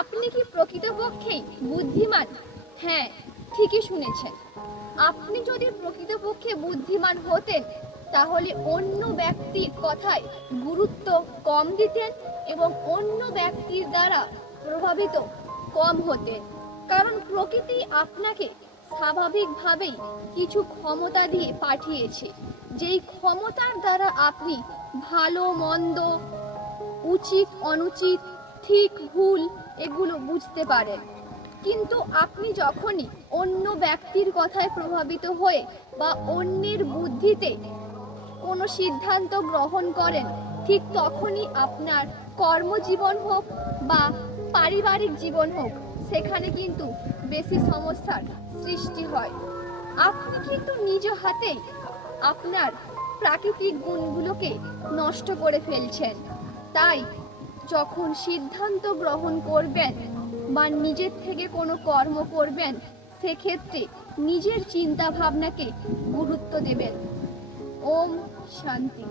আপনি কি প্রকৃতপক্ষেই বুদ্ধিমান? হ্যাঁ, ঠিকই শুনেছেন। আপনি যদি প্রকৃতপক্ষে বুদ্ধিমান হতেন তাহলে অন্য ব্যক্তির কথায় গুরুত্ব কম দিতেন এবং অন্য ব্যক্তির দ্বারা প্রভাবিত কম হতেন। কারণ প্রকৃতি আপনাকে স্বাভাবিকভাবেই কিছু ক্ষমতা দিয়ে পাঠিয়েছে, যেই ক্ষমতার দ্বারা আপনি ভালো মন্দ, উচিত অনুচিত, ঠিক ভুল এগুলো বুঝতে পারেন। কিন্তু আপনি যখনই অন্য ব্যক্তির কথায় প্রভাবিত হয়ে বা অন্যের বুদ্ধিতে কোনো সিদ্ধান্ত গ্রহণ করেন, ঠিক তখনই আপনার কর্মজীবন হোক বা পারিবারিক জীবন হোক, সেখানে কিন্তু বেশি সমস্যার সৃষ্টি হয়। আপনি কিন্তু নিজ হাতেই আপনার প্রাকৃতিক গুণগুলোকে নষ্ট করে ফেলছেন। তাই যখন সিদ্ধান্ত গ্রহণ করবেন বা নিজের থেকে কোনো কর্ম করবেন, সেক্ষেত্রে নিজের চিন্তা ভাবনাকে গুরুত্ব দেবেন। ওম শান্তি।